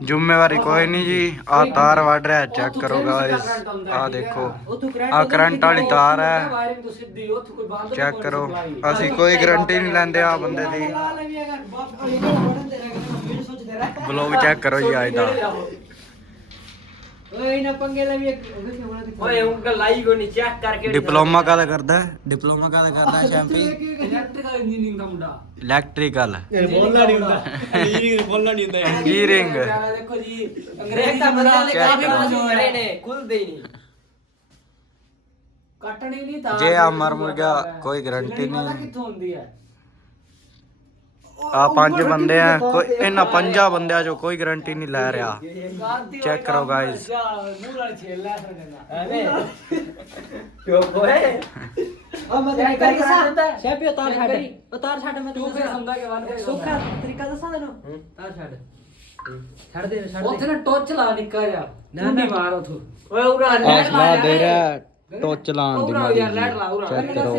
ਜ਼ਿੰਮੇਵਾਰੀ ਕੋਈ ਨਹੀਂ ਜੀ। ਆ ਤਾਰ ਵੱਢ ਰਿਹਾ ਚੈੱਕ ਕਰੋ ਗਾਇਸ ਆ ਦੇਖੋ। ਆ ਕਰੰਟ ਵਾਲੀ ਤਾਰ ਹੈ। ਵਾਇਰਿੰਗ ਤੋਂ ਸਿੱਧੀ ਉੱਥੇ ਕੋਈ ਬੰਦ ਚੈੱਕ ਕਰੋ। ਅਸੀਂ ਕੋਈ ਗਾਰੰਟੀ ਨਹੀਂ ਲੈਂਦੇ ਆ ਬੰਦੇ ਦੀ। ਬਲੌਗ ਚੈੱਕ ਕਰੋ ਜੀ ਅੱਜ ਦਾ। ਓਏ ਨਾ ਪੰਗੇ ਲੈ ਵੀ ਓਏ ਉਂਗਲ ਲਾਈ ਕੋ ਨਹੀਂ ਚੈੱਕ ਕਰਕੇ ਡਿਪਲੋਮਾ ਕਾਹਦਾ ਕਰਦਾ? ਡਿਪਲੋਮਾ ਕਾਹਦਾ ਕਰਦਾ ਸ਼ੈਂਪੀ ਇਲੈਕਟ੍ਰੀਕਲ ਇੰਜੀਨੀਅਰਿੰਗ ਦਾ ਮੁੰਡਾ। ਇਲੈਕਟ੍ਰੀਕਲ ਬੋਲਣਾ ਨਹੀਂ ਹੁੰਦਾ। ਨਹੀਂ ਹੁੰਦਾ ਦੇਖੋ ਜੀ ਅੰਗਰੇਜ਼ੀ ਦਾ ਬੰਦਾ ਨੇ Check ਕਾਫੀ ਕਰੋ। ਮਜ਼ੇ ਕਰੇ ਨੇ ਖੁੱਲਦੇ ਹੀ ਨਹੀਂ। ਕੱਟਣੀ ਨਹੀਂ ਤਾਂ ਜੇ ਆ ਮਰ ਮੁਰ ਗਿਆ, ਕੋਈ ਪਤਾ ਨਹੀਂ। ਕਿੱਥੋਂ ਹੁੰਦੀ ਹੈ? ਆ ਪੰਜ ਬੰਦੇ ਆ ਕੋਈ ਇਹਨਾਂ ਪੰਜਾਂ ਬੰਦਿਆਂ ਚੋਂ ਕੋਈ ਗਾਰੰਟੀ ਨਹੀਂ ਲੈ ਰਿਹਾ। Check ਕਰੋ guys. ਮੂੰਹ ਨਾਲ ਛੇਲ ਲੈ ਸਕਦਾ ਐਵੇਂ ਚੁੱਪ ਓਏ ਆ ਮੈਂ ਤੈਨੂੰ ਗੱਲ ਦੱਸਾਂ ਸ਼ੈਪੀ ਉਤਾਰ ਛੱਡ। ਉਤਾਰ ਛੱਡ ਮੈਂ ਤੂੰ ਤੈਨੂੰ ਕਿਹ ਦੱਸਾਂ ਸਮਝਦਾ ਕਿ ਵਾਰ ਕਰੇ ਸੁੱਖਾ ਤਰੀਕਾ ਦੱਸਾਂ ਤੈਨੂੰ? ਉਤਾਰ ਛੱਡ। ਛੱਡ ਦੇ ਛੱਡ ਉੱਥੇ ਦੇ ਨਾ ਟੋਚ ਲਾ ਨਿੱਕਾ ਜਿਹਾ। ਨਾ, ਤੂੰ ਨਾ। ਨਹੀਂ ਮਾਰ ਉਥੋਂ। ਓਏ ਉਰਾ ਲੈਟ ਲਾ ਹੌਸਲਾ ਦੇ ਰਿਹਾ ਟੋਚ ਲਾਉਣ ਦੀ ਉਰਾ ਮਾਰੀ ਯਾਰ ਲੈਟ ਲਾ ਉਰਾ। ਚੈੱਕ ਕਰੋ